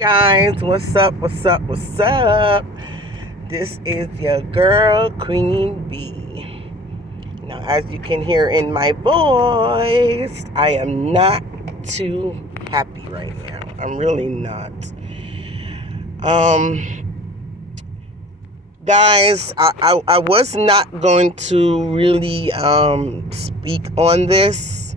Guys, what's up? This is your girl, Queen B. Now, as you can hear in my voice, I am not too happy right now. I'm really not. Um, Guys, I was not going to really speak on this,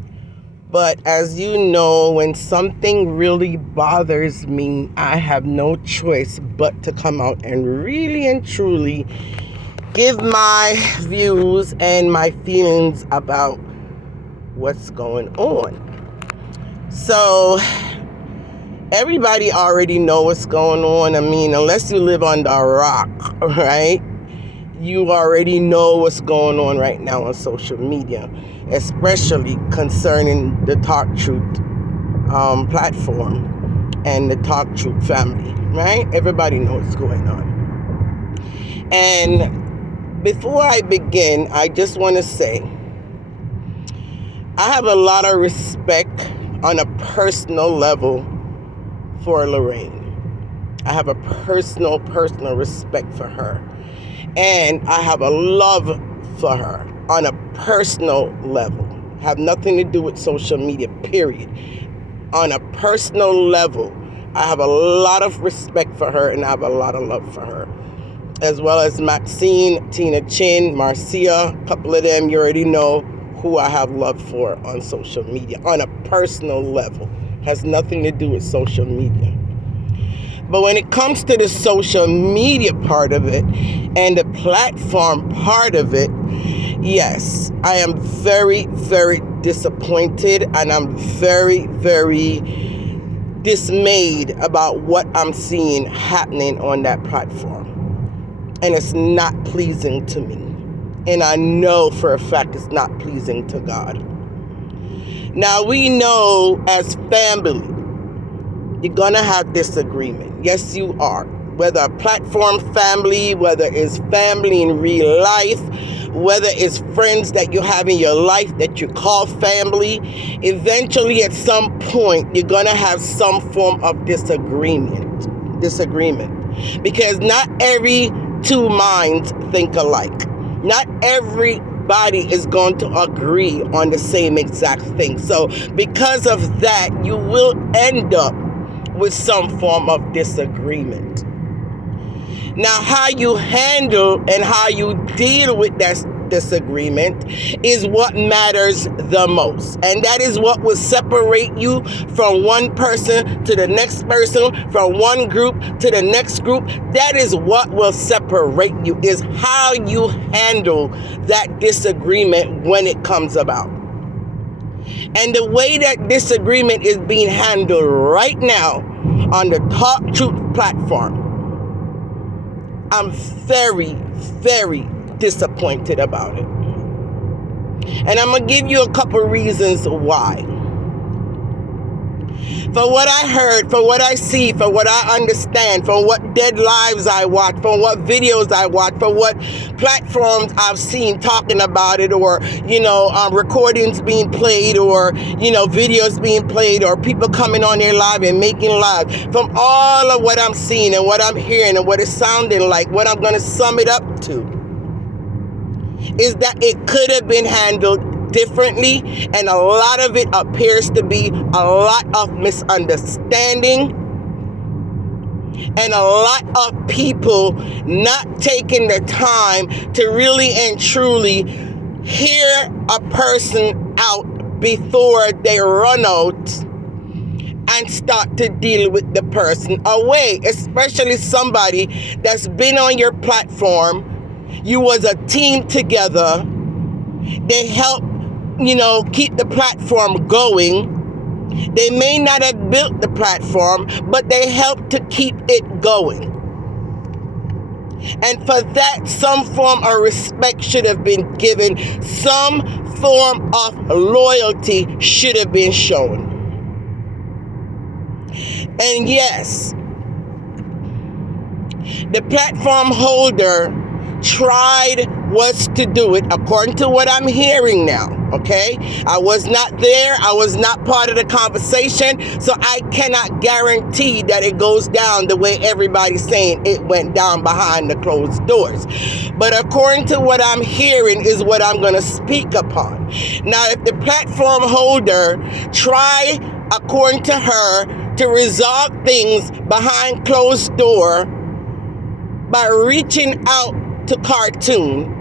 but as you know, when something really bothers me, I have no choice but to come out and really and truly give my views and my feelings about what's going on. So, everybody already know what's going on. I mean, unless you live on the rock, right? You already know what's going on right now on social media, especially concerning the Talk Truth platform and the Talk Truth family, right? Everybody knows what's going on. And before I begin, I just want to say I have a lot of respect on a personal level for Lorraine. I have a personal respect for her. And I have a love for her on a personal level. Have nothing to do with social media, period. On a personal level, I have a lot of respect for her and I have a lot of love for her. As well as Maxine, Tina Chin, Marcia, a couple of them, you already know who I have love for on social media. On a personal level. Has nothing to do with social media. But when it comes to the social media part of it and the platform part of it, yes, I am very, very disappointed and I'm very, very dismayed about what I'm seeing happening on that platform. And it's not pleasing to me. And I know for a fact it's not pleasing to God. Now, we know as family, you're gonna have disagreement. Yes, you are. Whether a platform family, whether it's family in real life, whether it's friends that you have in your life that you call family, eventually at some point, you're gonna have some form of disagreement. Because not every two minds think alike. Not everybody is going to agree on the same exact thing. So because of that, you will end up with some form of disagreement. Now, how you handle and how you deal with that disagreement is what matters the most. And that is what will separate you from one person to the next person, from one group to the next group. That is what will separate you, is how you handle that disagreement when it comes about. And the way that disagreement is being handled right now on the Talk Truth platform, I'm very, very disappointed about it. And I'm going to give you a couple reasons why. For what I heard, for what I see, for what I understand, for what dead lives I watch, for what videos I watch, for what platforms I've seen talking about it, or, recordings being played, or, videos being played, or people coming on there live and making live. From all of what I'm seeing and what I'm hearing and what it's sounding like, what I'm going to sum it up to is that it could have been handled differently, and a lot of it appears to be a lot of misunderstanding and a lot of people not taking the time to really and truly hear a person out before they run out and start to deal with the person away, especially somebody that's been on your platform. You was a team together. They help keep the platform going. They may not have built the platform, but they help to keep it going. And for that, some form of respect should have been given. Some form of loyalty should have been shown. And yes, the platform holder was to do it, according to what I'm hearing now. Okay? I was not there. I was not part of the conversation. So I cannot guarantee that it goes down the way everybody's saying it went down behind the closed doors. But according to what I'm hearing is what I'm going to speak upon. Now, if the platform holder try, according to her, to resolve things behind closed door by reaching out to Cartoon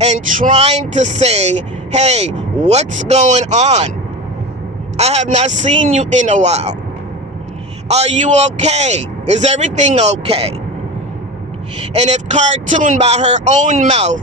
and trying to say, hey, what's going on? I have not seen you in a while. Are you okay? Is everything okay? And if Cartoon, by her own mouth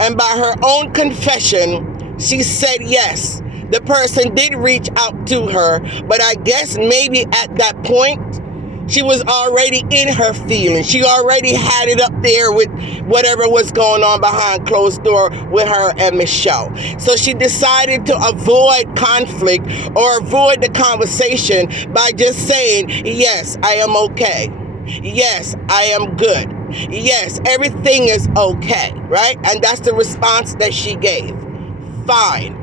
and by her own confession, she said yes, the person did reach out to her, but I guess maybe at that point, she was already in her feelings. She already had it up there with whatever was going on behind closed door with her and Michelle. So she decided to avoid conflict or avoid the conversation by just saying, yes, I am okay. Yes, I am good. Yes, everything is okay, right? And that's the response that she gave. Fine.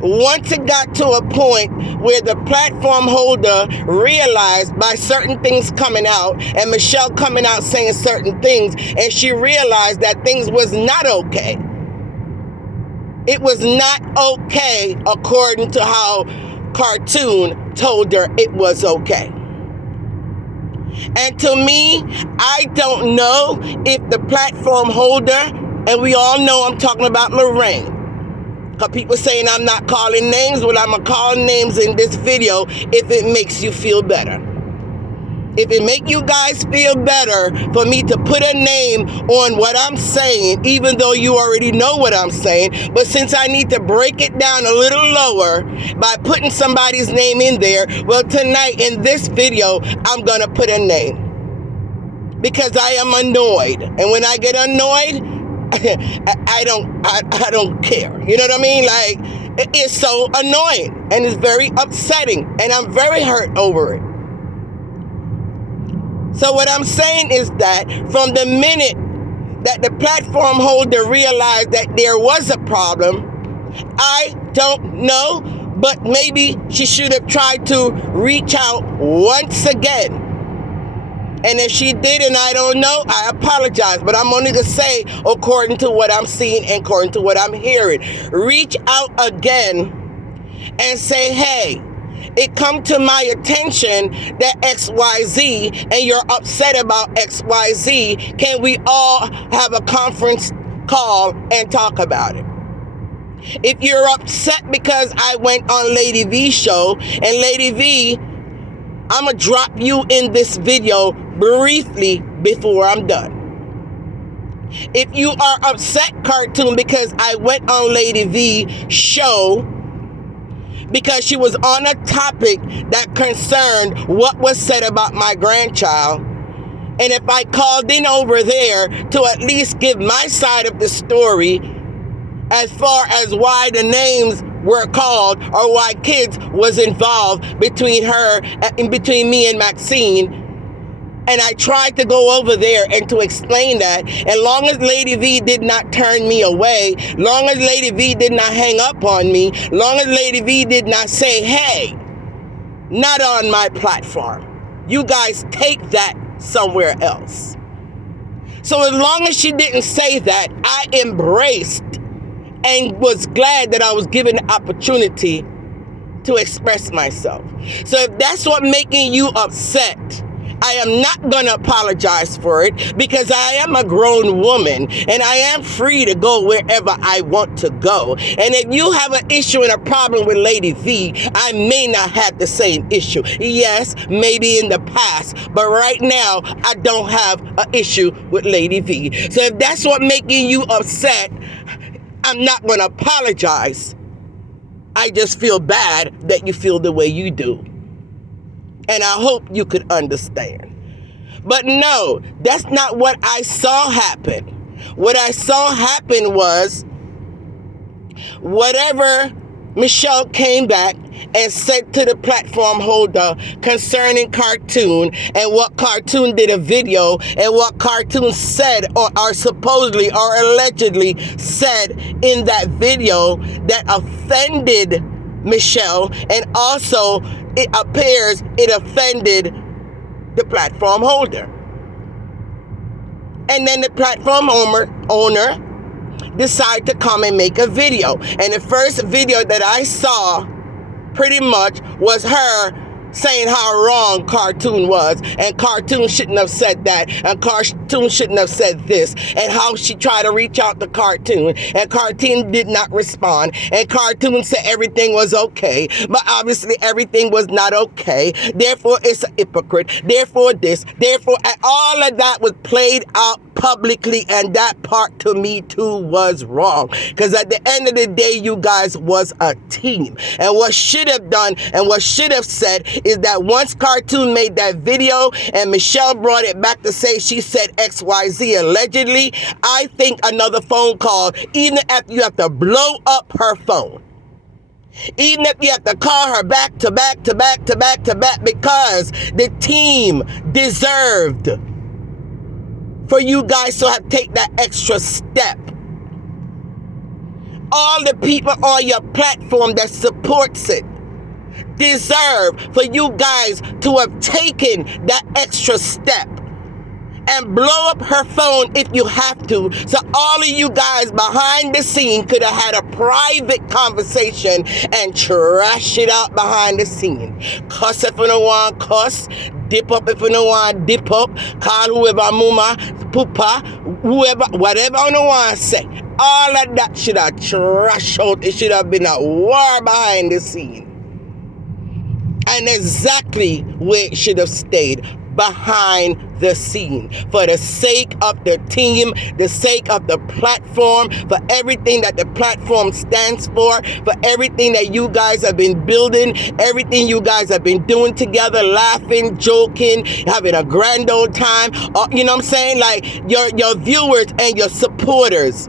Once it got to a point where the platform holder realized by certain things coming out and Michelle coming out saying certain things, and she realized that things was not okay. It was not okay according to how Cartoon told her it was okay. And to me, I don't know if the platform holder, and we all know I'm talking about Lorraine, because people saying I'm not calling names, well, I'm going to call names in this video if it makes you feel better. If it make you guys feel better for me to put a name on what I'm saying, even though you already know what I'm saying, but since I need to break it down a little lower by putting somebody's name in there, well, tonight in this video, I'm going to put a name. Because I am annoyed. And when I get annoyed, I don't care. You know what I mean? Like, it's so annoying and it's very upsetting and I'm very hurt over it. So what I'm saying is that from the minute that the platform holder realized that there was a problem, I don't know, but maybe she should have tried to reach out once again. And if she did and I don't know, I apologize. But I'm only going to say according to what I'm seeing and according to what I'm hearing. Reach out again and say, hey, it come to my attention that XYZ and you're upset about XYZ. Can we all have a conference call and talk about it? If you're upset because I went on Lady V's show, and Lady V, I'm going to drop you in this video briefly before I'm done. If you are upset, Cartoon, because I went on Lady V's show because she was on a topic that concerned what was said about my grandchild, and if I called in over there to at least give my side of the story as far as why the names were called or why kids was involved between me and Maxine, and I tried to go over there and to explain that, and long as Lady V did not turn me away, long as Lady V did not hang up on me, long as Lady V did not say, hey, not on my platform, you guys take that somewhere else. So as long as she didn't say that, I embraced and was glad that I was given the opportunity to express myself. So if that's what making you upset, I am not going to apologize for it because I am a grown woman and I am free to go wherever I want to go. And if you have an issue and a problem with Lady V, I may not have the same issue. Yes, maybe in the past, but right now I don't have an issue with Lady V. So if that's what making you upset, I'm not going to apologize. I just feel bad that you feel the way you do. And I hope you could understand. But no, that's not what I saw happen. What I saw happen was whatever Michelle came back and said to the platform holder concerning Cartoon and what Cartoon did a video and what Cartoon said or supposedly or allegedly said in that video that offended Michelle, and also it appears it offended the platform holder. And then the platform owner decided to come and make a video. And the first video that I saw pretty much was her saying how wrong Cartoon was, and Cartoon shouldn't have said that, and Cartoon shouldn't have said this, and how she tried to reach out to Cartoon, and Cartoon did not respond, and Cartoon said everything was okay, but obviously everything was not okay, therefore it's a hypocrite, therefore this, therefore, and all of that was played out publicly, and that part to me too was wrong, because at the end of the day, you guys was a team, and what should have done and what should have said is that once Cartoon made that video and Michelle brought it back to say she said XYZ allegedly, I think another phone call, even if you have to blow up her phone, even if you have to call her back to back to back to back to back, because the team deserved for you guys to have take that extra step. All the people on your platform that supports it deserve for you guys to have taken that extra step and blow up her phone if you have to, so all of you guys behind the scene could have had a private conversation and trash it out behind the scene. Cuss if you don't want cuss, dip up if you don't want dip up, call whoever mama, pupa, whoever, whatever you don't want to say. All of that should have trashed out. It should have been a war behind the scene. And exactly where it should have stayed, behind the scene, for the sake of the team, the sake of the platform, for everything that the platform stands for everything that you guys have been building, everything you guys have been doing together, laughing, joking, having a grand old time. You know what I'm saying? Like your viewers and your supporters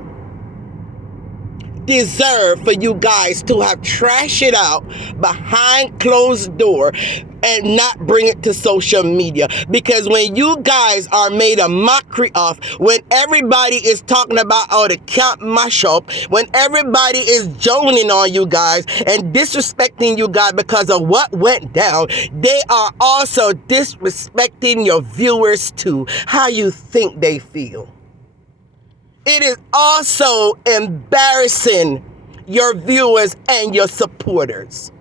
deserve for you guys to have trashed it out behind closed door and not bring it to social media. Because when you guys are made a mockery of, when everybody is talking about the camp mashup, when everybody is joning on you guys and disrespecting you guys because of what went down, they are also disrespecting your viewers too. How you think they feel? It is also embarrassing your viewers and your supporters,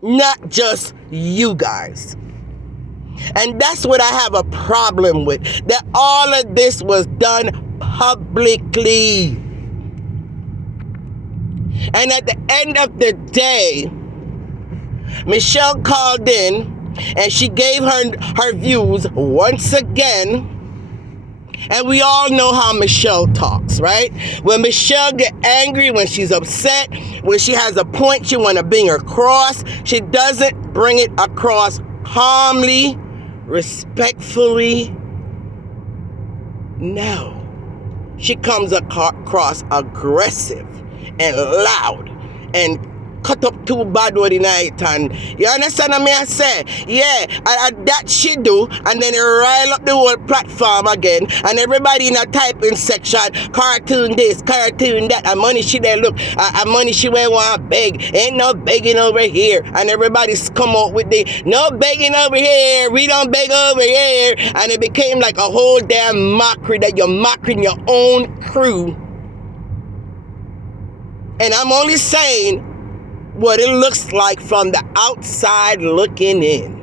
not just you guys. And that's what I have a problem with, that all of this was done publicly. And at the end of the day, Michelle called in and she gave her views once again. And we all know how Michelle talks, right? When Michelle get angry, when she's upset, when she has a point she want to bring across, she doesn't bring it across calmly, respectfully. No. She comes across aggressive and loud and cut up too bad with the night, and you understand what I say? Yeah, and that she do, and then it rile up the whole platform again, and everybody in a typing section, Cartoon this, Cartoon that, and money she there look, and money she went want beg, ain't no begging over here, and everybody's come out with the, no begging over here, we don't beg over here, and it became like a whole damn mockery that you're mocking your own crew. And I'm only saying what it looks like from the outside looking in.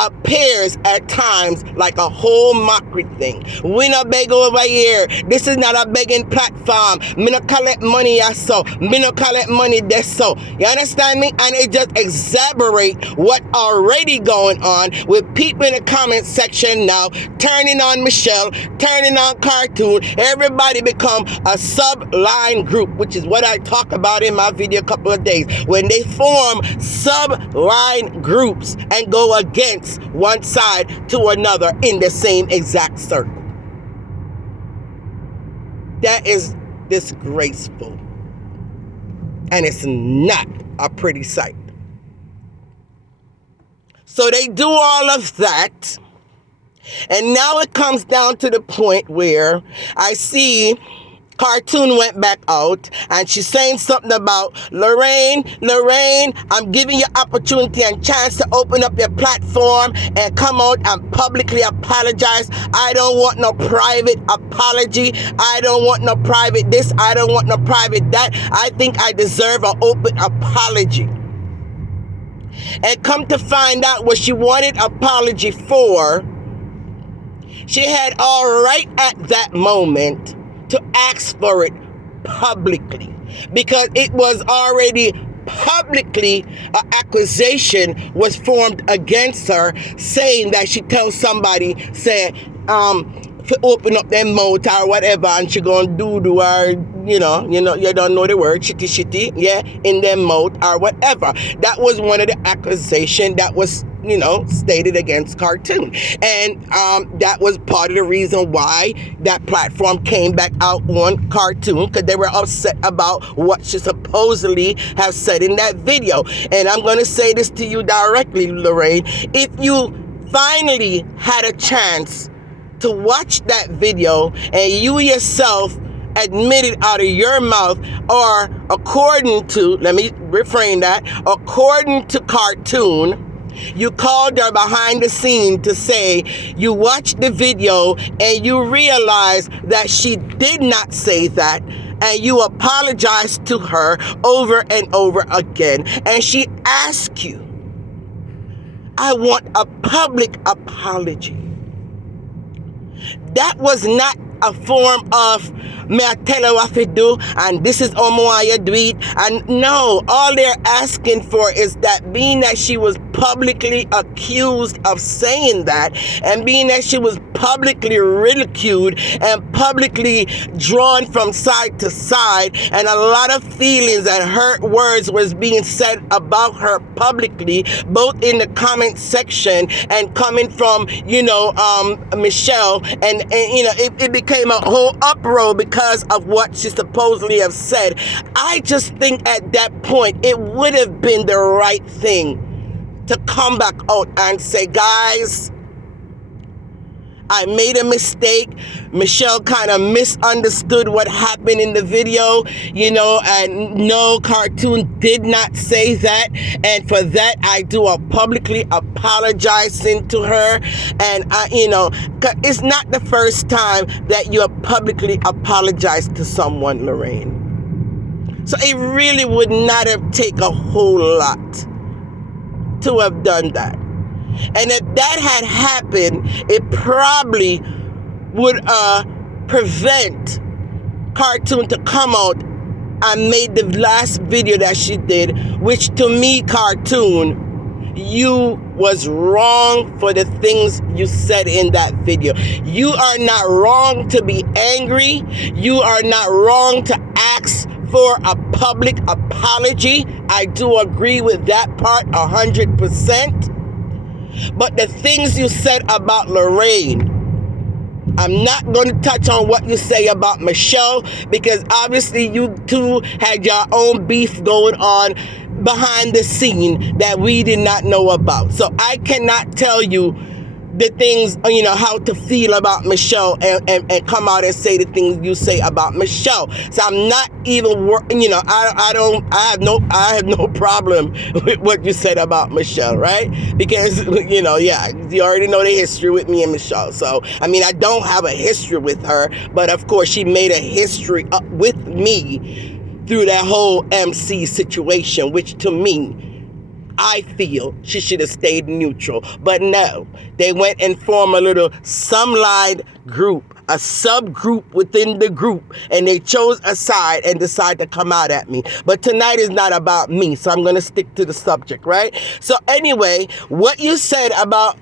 Appears at times like a whole mockery thing. We not beg over here. This is not a begging platform. Me no collect money as so. Me no collect money that's so. You understand me? And it just exaggerate what already going on with people in the comment section now turning on Michelle, turning on Cartoon. Everybody become a sub-line group, which is what I talked about in my video a couple of days. When they form sub-line groups and go against one side to another in the same exact circle. That is disgraceful. And it's not a pretty sight. So they do all of that. And now it comes down to the point where I see Cartoon went back out and she's saying something about Lorraine, I'm giving you opportunity and chance to open up your platform and come out and publicly apologize. I don't want no private apology. I don't want no private this. I don't want no private that. I think I deserve an open apology. And come to find out what she wanted apology for, she had all right at that moment to ask for it publicly, because it was already publicly an accusation was formed against her, saying that she tells somebody, say, to open up their mouth or whatever, and she gonna do her, you don't know the word, shitty, yeah, in their mouth or whatever. That was one of the accusations that was, stated against Cartoon. And that was part of the reason why that platform came back out on Cartoon, because they were upset about what she supposedly has said in that video. And I'm going to say this to you directly, Lorraine. If you finally had a chance to watch that video and you yourself admitted out of your mouth, or according to, let me reframe that, according to Cartoon, you called her behind the scene to say you watched the video and you realized that she did not say that, and you apologized to her over and over again, and she asked you, I want a public apology. That was not a form of, may I tell her what to do, and this is how you do it. And no, all they're asking for is that, being that she was publicly accused of saying that, and being that she was publicly ridiculed and publicly drawn from side to side, and a lot of feelings and hurt words was being said about her publicly, both in the comment section and coming from, Michelle, and it became a whole uproar because of what she supposedly have said. I just think at that point it would have been the right thing to come back out and say, guys, I made a mistake. Michelle kind of misunderstood what happened in the video, and no, Cartoon did not say that. And for that, I do a publicly apologizing to her. And, it's not the first time that you have publicly apologized to someone, Lorraine. So it really would not have taken a whole lot to have done that. And if that had happened, it probably would prevent Cartoon to come out and made the last video that she did, which to me, Cartoon, you was wrong for the things you said in that video. You are not wrong to be angry. You are not wrong to ask for a public apology. I do agree with that part 100%. But the things you said about Lorraine, I'm not going to touch on what you say about Michelle, because obviously you two had your own beef going on behind the scene that we did not know about. So I cannot tell you the things, how to feel about Michelle and come out and say the things you say about Michelle. So I'm not even, I have no problem with what you said about Michelle, right? Because, you already know the history with me and Michelle. So, I don't have a history with her, but of course she made a history up with me through that whole MC situation, which to me, I feel she should have stayed neutral. But no, they went and formed a little some-line group, a subgroup within the group, and they chose a side and decided to come out at me. But tonight is not about me, so I'm going to stick to the subject, right? So anyway, what you said about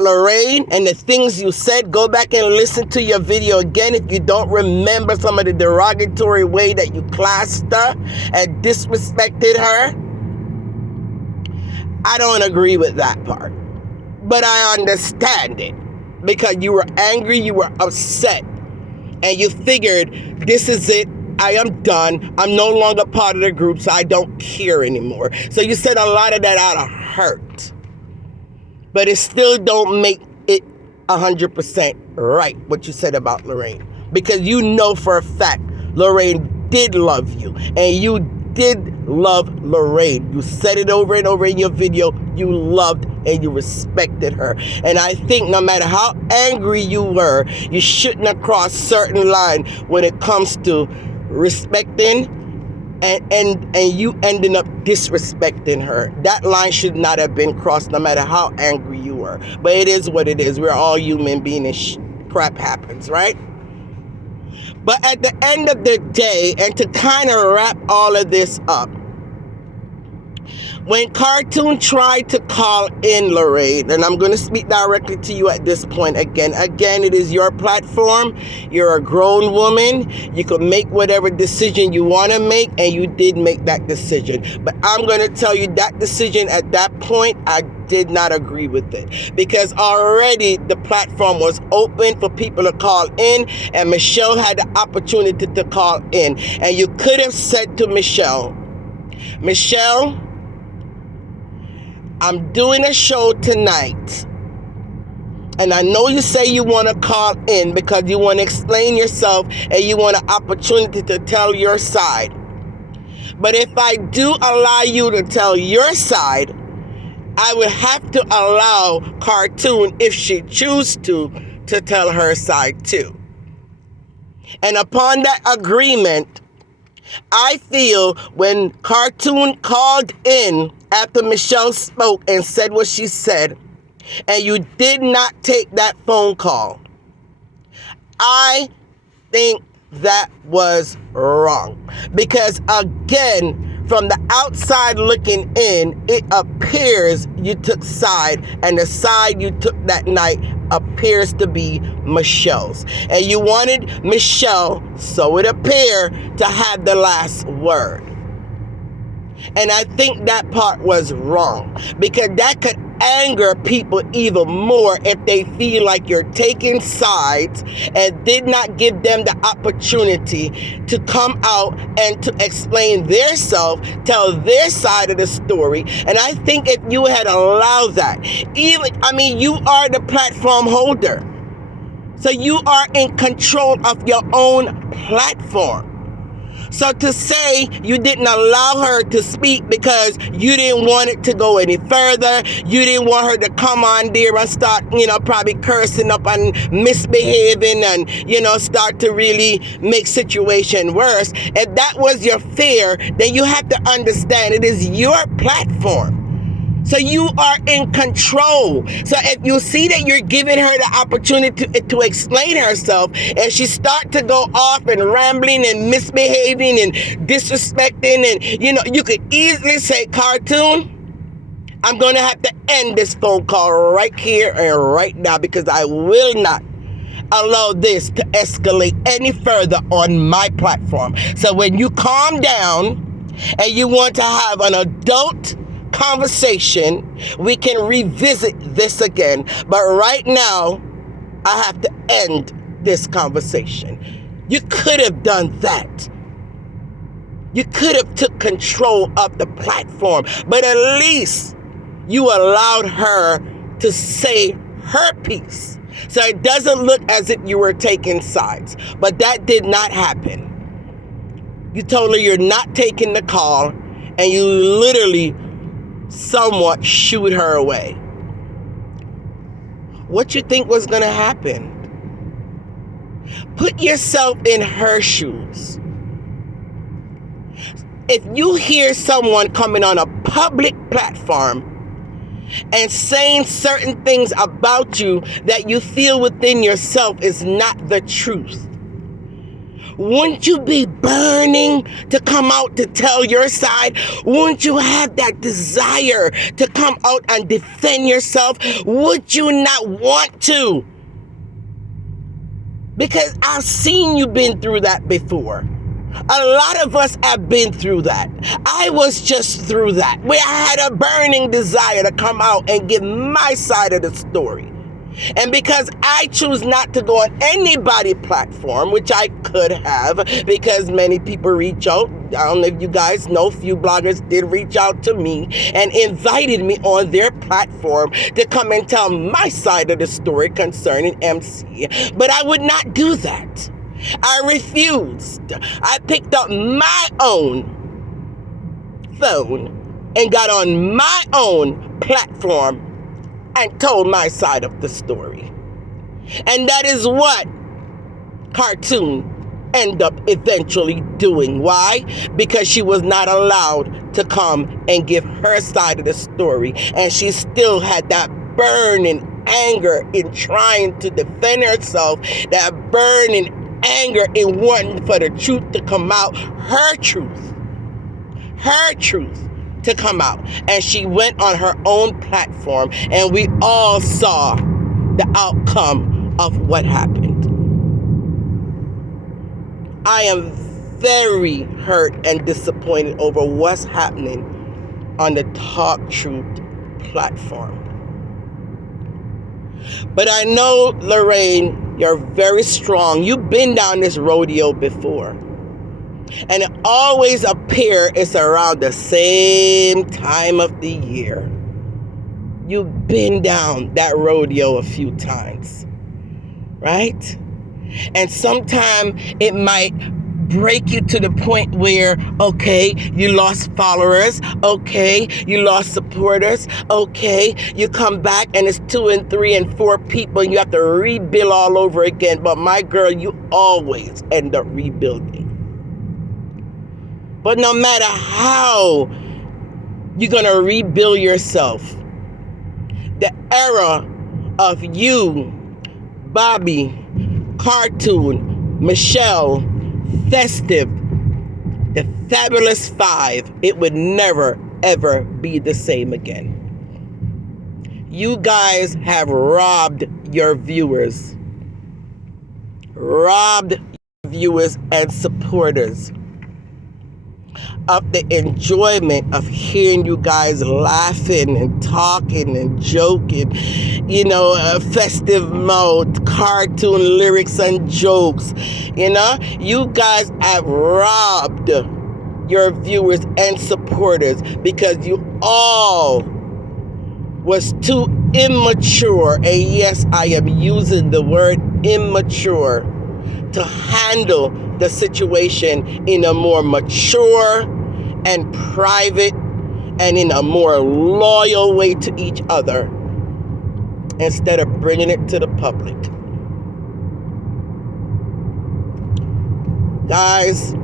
Lorraine and the things you said, go back and listen to your video again if you don't remember some of the derogatory way that you classed her and disrespected her. I don't agree with that part, but I understand it, because you were angry, you were upset, and you figured, this is it, I am done. I'm no longer part of the group, so I don't care anymore. So you said a lot of that out of hurt. But it still don't make it 100% right, what you said about Lorraine. Because you know for a fact Lorraine did love you. And you did love Lorraine. You said it over and over in your video. You loved and you respected her. And I think no matter how angry you were, you shouldn't have crossed certain line when it comes to respecting and you ending up disrespecting her. That line should not have been crossed no matter how angry you were. But it is what it is. We're all human beings and crap happens, right? But at the end of the day, and to kind of wrap all of this up, when Cartoon tried to call in Lorraine, and I'm going to speak directly to you at this point again, it is your platform. You're a grown woman. You can make whatever decision you want to make, and you did make that decision. But I'm going to tell you that decision at that point, I did not agree with it. Because already the platform was open for people to call in, and Michelle had the opportunity to call in. And you could have said to Michelle, I'm doing a show tonight, and I know you say you want to call in because you want to explain yourself and you want an opportunity to tell your side. But if I do allow you to tell your side, I would have to allow Cartoon, if she chooses to tell her side too. And upon that agreement, I feel when Cartoon called in after Michelle spoke and said what she said, and you did not take that phone call, I think that was wrong. Because again, from the outside looking in, it appears you took side, and the side you took that night appears to be Michelle's. And you wanted Michelle, so it appeared, to have the last word. And I think that part was wrong, because that could anger people even more if they feel like you're taking sides and did not give them the opportunity to come out and to explain their self, tell their side of the story. And I think if you had allowed that, you are the platform holder. So you are in control of your own platform. So to say you didn't allow her to speak because you didn't want it to go any further, you didn't want her to come on there and start, probably cursing up and misbehaving and, start to really make situation worse. If that was your fear, then you have to understand it is your platform. So you are in control. So if you see that you're giving her the opportunity to explain herself, and she start to go off and rambling and misbehaving and disrespecting, and you could easily say, Cartoon, I'm going to have to end this phone call right here and right now, because I will not allow this to escalate any further on my platform. So when you calm down and you want to have an adult conversation, we can revisit this again. But right now, I have to end this conversation. You could have done that. You could have took control of the platform, but at least you allowed her to say her piece. So it doesn't look as if you were taking sides, but that did not happen. You told her you're not taking the call, and you literally somewhat shoot her away. What you think was going to happen? Put yourself in her shoes. If you hear someone coming on a public platform and saying certain things about you that you feel within yourself is not the truth, wouldn't you be burning to come out to tell your side? Wouldn't you have that desire to come out and defend yourself? Would you not want to? Because I've seen you been through that before. A lot of us have been through that. I was just through that, where I had a burning desire to come out and give my side of the story. And because I choose not to go on anybody's platform, which I could have, because many people reach out. I don't know if you guys know, few bloggers did reach out to me and invited me on their platform to come and tell my side of the story concerning MC. But I would not do that. I refused. I picked up my own phone and got on my own platform and told my side of the story. And that is what Cartoon ended up eventually doing. Why? Because she was not allowed to come and give her side of the story. And she still had that burning anger in trying to defend herself, that burning anger in wanting for the truth to come out, her truth to come out. And she went on her own platform, and we all saw the outcome of what happened. I am very hurt and disappointed over what's happening on the Talk Truth platform. But I know, Lorraine, you're very strong. You've been down this rodeo before. And it always appears it's around the same time of the year. You've been down that rodeo a few times, right? And sometimes it might break you to the point where, okay, you lost followers, okay, you lost supporters, okay, you come back and it's 2 and 3 and 4 people and you have to rebuild all over again. But my girl, you always end up rebuilding. But no matter how you're going to rebuild yourself, the era of you, Bobby, Cartoon, Michelle, Festive, the Fabulous Five, it would never, ever be the same again. You guys have robbed your viewers. Robbed viewers and supporters of the enjoyment of hearing you guys laughing and talking and joking, festive mode, cartoon lyrics and jokes. You guys have robbed your viewers and supporters because you all was too immature, and yes, I am using the word immature, to handle the situation in a more mature and private and in a more loyal way to each other instead of bringing it to the public. Guys,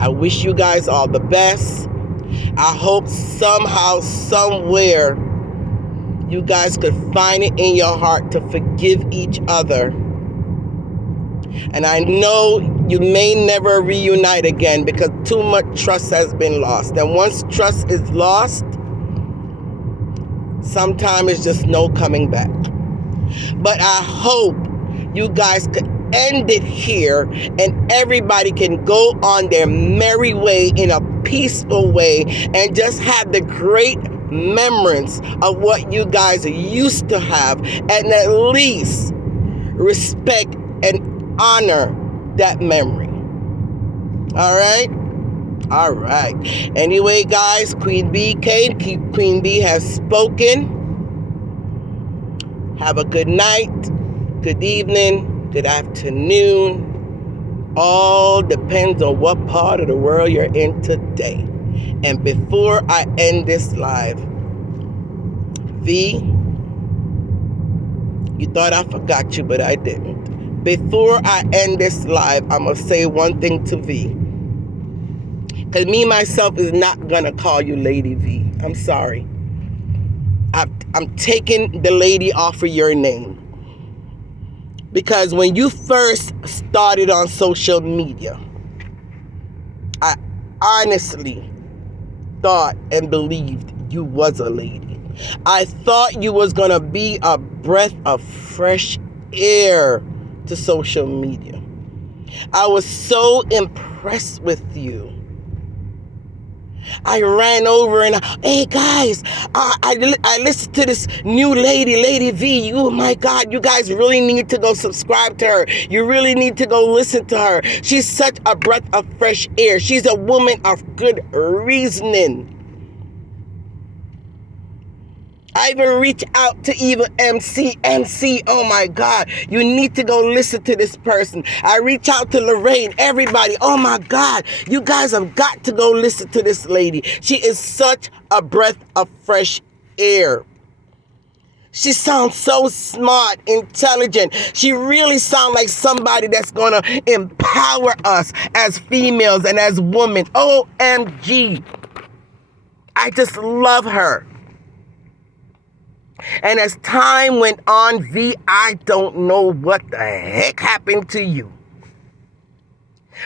I wish you guys all the best. I hope somehow, somewhere, you guys could find it in your heart to forgive each other. And I know you may never reunite again because too much trust has been lost. And once trust is lost, sometimes it's just no coming back. But I hope you guys could end it here and everybody can go on their merry way in a peaceful way and just have the great memories of what you guys used to have, and at least respect and honor that memory. All right. Anyway, guys, Queen B came. Queen B has spoken. Have a good night, good evening, good afternoon. All depends on what part of the world you're in today. And before I end this live, V, you thought I forgot you, but I didn't. Before I end this live, I'm going to say one thing to V. Because me, myself, is not going to call you Lady V. I'm sorry. I'm taking the lady off of your name. Because when you first started on social media, I honestly thought and believed you was a lady. I thought you was going to be a breath of fresh air to social media. I was so impressed with you. I ran over and, hey guys, I listened to this new lady, Lady V. Oh my God, you guys really need to go subscribe to her. You really need to go listen to her. She's such a breath of fresh air. She's a woman of good reasoning. I even reach out to even MC, oh my God, you need to go listen to this person. I reach out to Lorraine, everybody, oh my God, you guys have got to go listen to this lady. She is such a breath of fresh air. She sounds so smart, intelligent. She really sounds like somebody that's going to empower us as females and as women. OMG. I just love her. And as time went on, V, I don't know what the heck happened to you.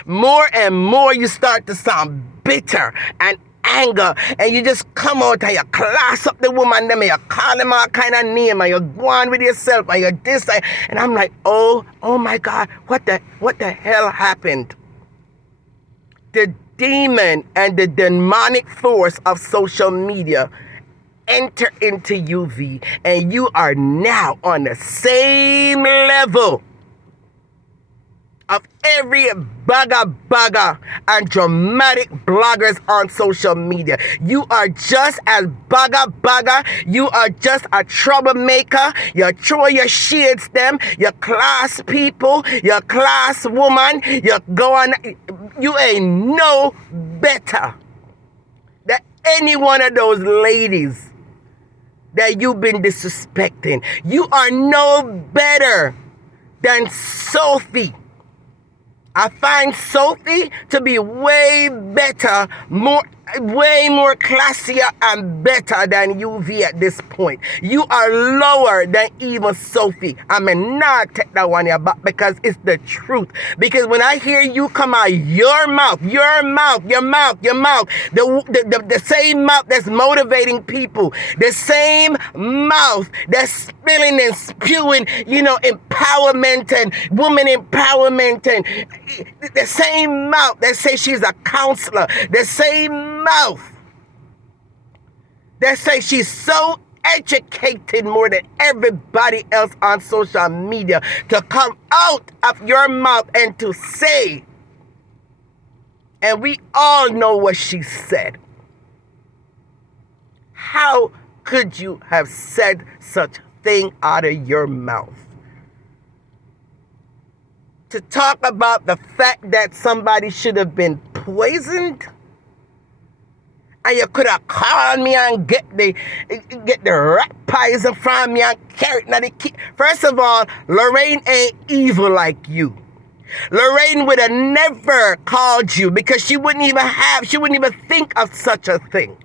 More and more you start to sound bitter and anger, and you just come out and you class up the woman, them, and you call them all kind of name, and you go on with yourself, and you're this, and I'm like, oh my God, what the hell happened? The demon and the demonic force of social media enter into you, V, and you are now on the same level of every bugger and dramatic bloggers on social media. You are just as bugger. You are just a troublemaker. You throw your shades them. Your class people. Your class woman. You go on. You ain't no better than any one of those ladies that you've been disrespecting. You are no better than Sophie. I find Sophie to be way better, way more classier and better than UV at this point. You are lower than even Sophie. I may not take that one back because it's the truth. Because when I hear you come out your mouth, the same mouth that's motivating people, the same mouth that's spilling and spewing, empowerment and woman empowerment, and the same mouth that says she's a counselor, the same mouth that says she's so educated more than everybody else on social media, to come out of your mouth and to say, and we all know what she said. How could you have said such a thing out of your mouth? To talk about the fact that somebody should have been poisoned, and you could have called me and get the rat poison from me and carry it. Now first of all, Lorraine ain't evil like you. Lorraine would have never called you because she wouldn't even think of such a thing.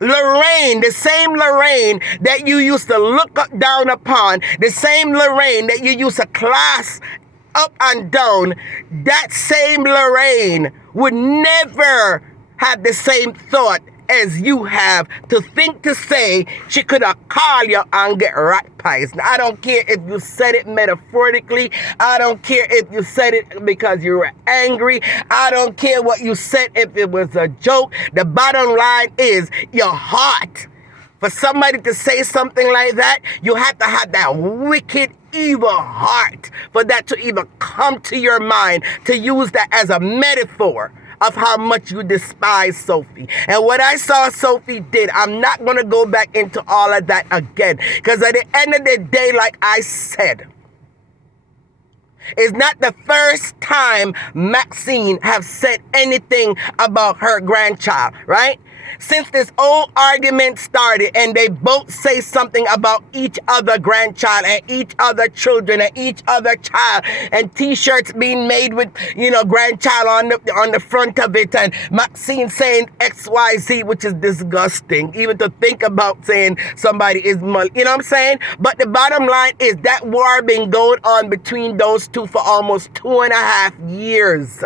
Lorraine, the same Lorraine that you used to look down upon, the same Lorraine that you used to class up and down, that same Lorraine would never have the same thought as you have to think to say she could have called you and get rat poison. I don't care if you said it metaphorically. I don't care if you said it because you were angry. I don't care what you said if it was a joke. The bottom line is your heart. For somebody to say something like that, you have to have that wicked, evil heart for that to even come to your mind, to use that as a metaphor of how much you despise Sophie. And what I saw Sophie did, I'm not going to go back into all of that again. Because at the end of the day, like I said, it's not the first time Maxine have said anything about her grandchild, right? Since this old argument started and they both say something about each other grandchild and each other children and each other child, and t-shirts being made with, grandchild on the front of it, and Maxine saying XYZ, which is disgusting, even to think about saying somebody is, you know what I'm saying? But the bottom line is that war been going on between those two for almost 2.5 years.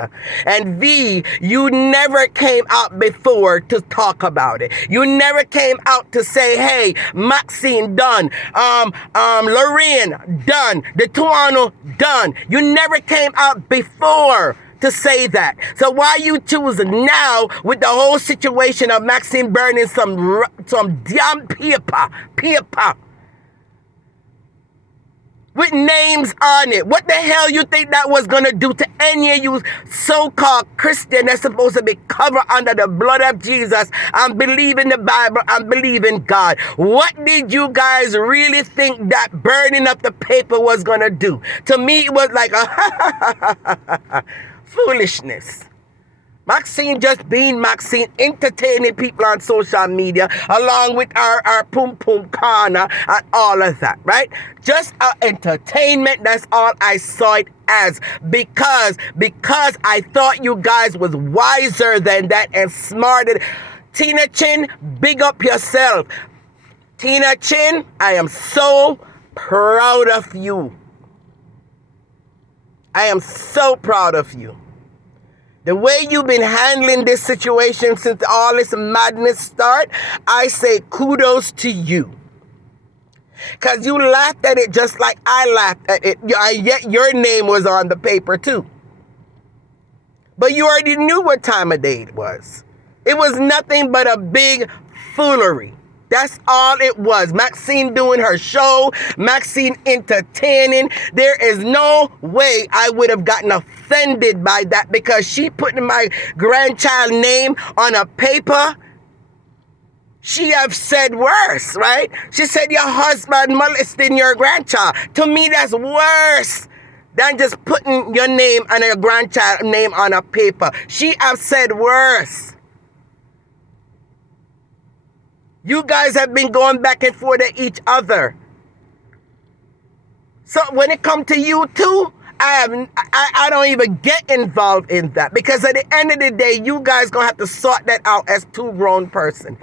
And V, you never came out before to talk about it. You never came out to say, hey, Maxine done, Lorraine done, the Tuano done. You never came out before to say that. So why you choose now with the whole situation of Maxine burning some damn paper with names on it? What the hell you think that was going to do to any of you so-called Christian that's supposed to be covered under the blood of Jesus and believe in the Bible and believe in God? What did you guys really think that burning up the paper was going to do? To me, it was like a foolishness. Maxine just being Maxine, entertaining people on social media, along with our Pum Pum Corner and all of that, right? Just entertainment, that's all I saw it as. Because I thought you guys was wiser than that and smarter. Tina Chin, big up yourself. Tina Chin, I am so proud of you. I am so proud of you. The way you've been handling this situation since all this madness started, I say kudos to you. Because you laughed at it just like I laughed at it. Yet your name was on the paper too. But you already knew what time of day it was. It was nothing but a big foolery. That's all it was. Maxine doing her show. Maxine entertaining. There is no way I would have gotten offended by that because she putting my grandchild name on a paper. She have said worse, right? She said your husband molesting your grandchild. To me, that's worse than just putting your name and your grandchild name on a paper. She have said worse. You guys have been going back and forth at each other. So when it comes to you two, I don't even get involved in that. Because at the end of the day, you guys going to have to sort that out as two grown person.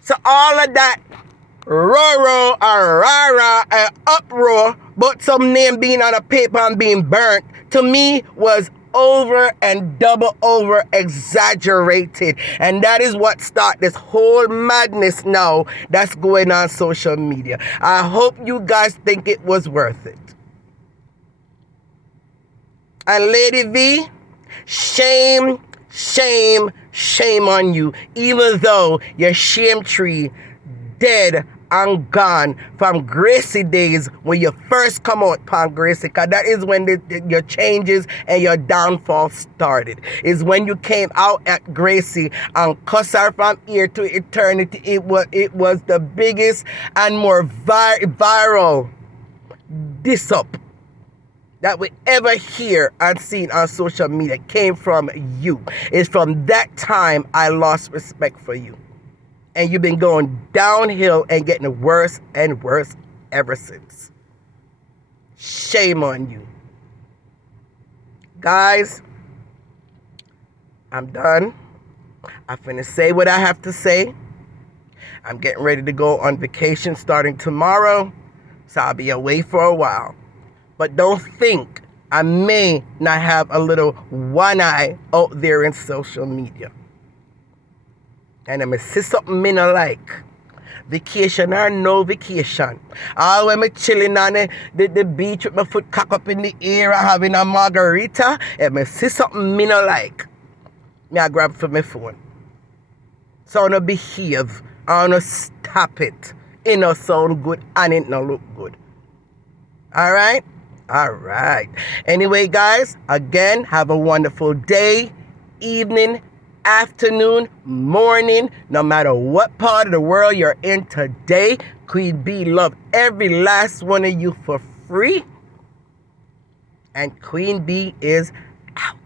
So all of that roro or rara and uproar, but some name being on a paper and being burnt, to me was over and double over exaggerated. And that is what started this whole madness now that's going on social media. I hope you guys think it was worth it. And Lady V, shame, shame, shame on you. Even though your shame tree dead and gone from Gracie days when you first come out upon Gracie, because that is when your changes and your downfall started. Is when you came out at Gracie and cuss her from here to eternity. It was the biggest and more viral diss up that we ever hear and seen on social media came from you. It's from that time I lost respect for you. And you've been going downhill and getting worse and worse ever since. Shame on you. Guys, I'm done. I'm finna say what I have to say. I'm getting ready to go on vacation starting tomorrow. So I'll be away for a while. But don't think I may not have a little one eye out there in social media. And I'm going to see something me no like. Vacation or no vacation. All when me chilling on the beach with my foot cocked up in the air and having a margarita, and I see something me no like. Me I grab for my phone. So I don't behave. I don't stop it. It no sound good and it no look good. Alright? Alright. Anyway, guys, again, have a wonderful day, evening, afternoon, morning, no matter what part of the world you're in today. Queen B love every last one of you for free. And Queen B is out.